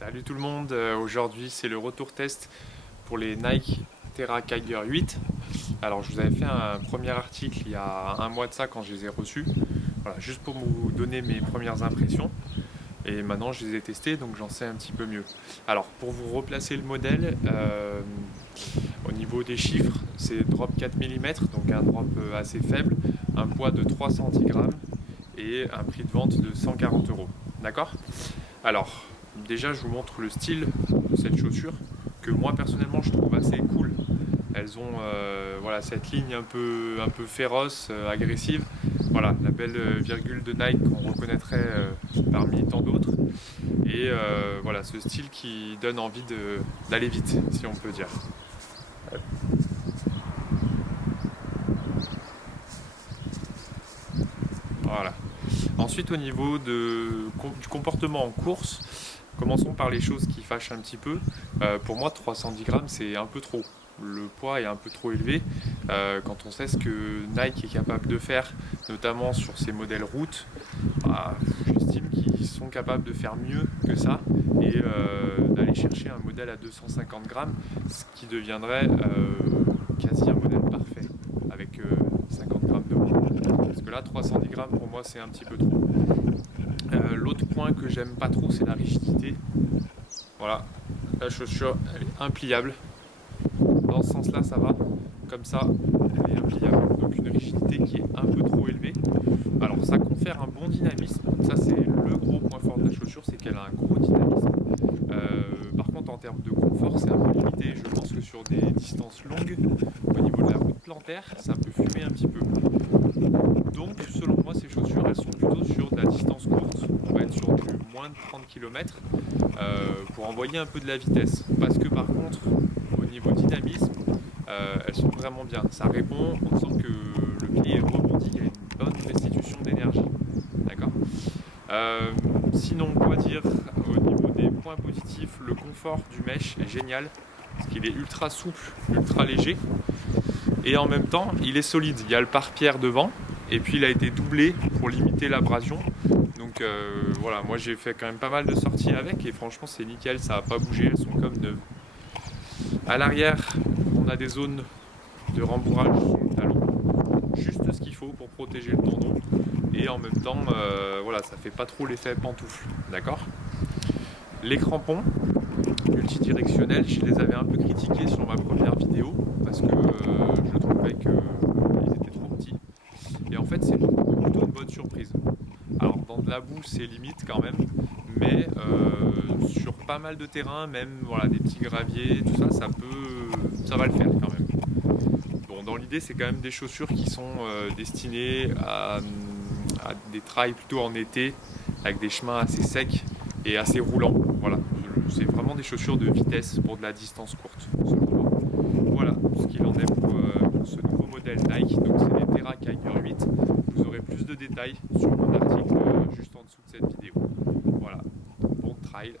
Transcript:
Salut tout le monde, aujourd'hui c'est le retour test pour les Nike Terra Kiger 8. Alors je vous avais fait un premier article il y a un mois de ça quand je les ai reçus, voilà, juste pour vous donner mes premières impressions. Et maintenant je les ai testés donc j'en sais un petit peu mieux. Alors pour vous replacer le modèle, au niveau des chiffres, c'est drop 4 mm, donc un drop assez faible, un poids de 300 grammes et un prix de vente de 140 euros. D'accord? Alors, déjà, je vous montre le style de cette chaussure que moi personnellement je trouve assez cool. Elles ont voilà, cette ligne un peu féroce, agressive. Voilà, la belle virgule de Nike qu'on reconnaîtrait parmi tant d'autres. Et voilà, ce style qui donne envie d'aller vite, si on peut dire. Voilà. Ensuite, au niveau du comportement en course, commençons par les choses qui fâchent un petit peu. Pour moi, 310 grammes, c'est un peu trop. Le poids est un peu trop élevé. Quand on sait ce que Nike est capable de faire, notamment sur ses modèles route, bah, j'estime qu'ils sont capables de faire mieux que ça et d'aller chercher un modèle à 250 grammes, ce qui deviendrait quasi un modèle parfait avec 50 grammes de moins. Parce que là, 310 grammes pour moi, c'est un petit peu trop. L'autre point que j'aime pas trop, c'est la rigidité. Voilà, la chaussure, elle est impliable. Dans ce sens-là, ça va. Comme ça, elle est impliable. Donc une rigidité qui est un peu trop élevée. Alors ça confère un bon dynamisme. Ça, c'est le gros point fort de la chaussure, c'est qu'elle a un gros dynamisme. Par contre, en termes de confort, c'est un peu limité. Je pense que sur des distances longues, au niveau de la route plantaire, ça peut fumer un petit peu. Donc, selon moi, ces chaussures, elles sont plutôt sur de la distance courte. On va être sur du moins de 30 km pour envoyer un peu de la vitesse. Parce que par contre, au niveau dynamisme, elles sont vraiment bien. Ça répond, on sent que le pied rebondit, il y a une bonne restitution d'énergie. D'accord. Sinon, quoi dire au niveau des points positifs, le confort du mesh est génial. Parce qu'il est ultra souple, ultra léger. Et en même temps, il est solide. Il y a le pare-pierre devant. Et puis il a été doublé pour limiter l'abrasion. Donc voilà, moi j'ai fait quand même pas mal de sorties avec et franchement c'est nickel, ça n'a pas bougé, elles sont comme neuves. À l'arrière, on a des zones de rembourrage sur le talon, juste ce qu'il faut pour protéger le tendon. Et en même temps, voilà, ça fait pas trop l'effet pantoufle, d'accord? Les crampons multidirectionnels, je les avais un peu critiqués sur ma première vidéo parce que je trouvais qu'ils étaient trop petits. Et en fait, c'est plutôt une bonne surprise. Alors, dans de la boue, c'est limite quand même, mais sur pas mal de terrain, même voilà, des petits graviers, tout ça, ça va le faire quand même. Bon, dans l'idée, c'est quand même des chaussures qui sont destinées à des trails plutôt en été, avec des chemins assez secs et assez roulants. Voilà, c'est vraiment des chaussures de vitesse pour de la distance courte, selon moi. Voilà ce qu'il en est pour ce nouveau modèle Nike. Donc c'est les Terra Kiger 8. Vous aurez plus de détails sur mon article juste en dessous de cette vidéo. Voilà, bon trail.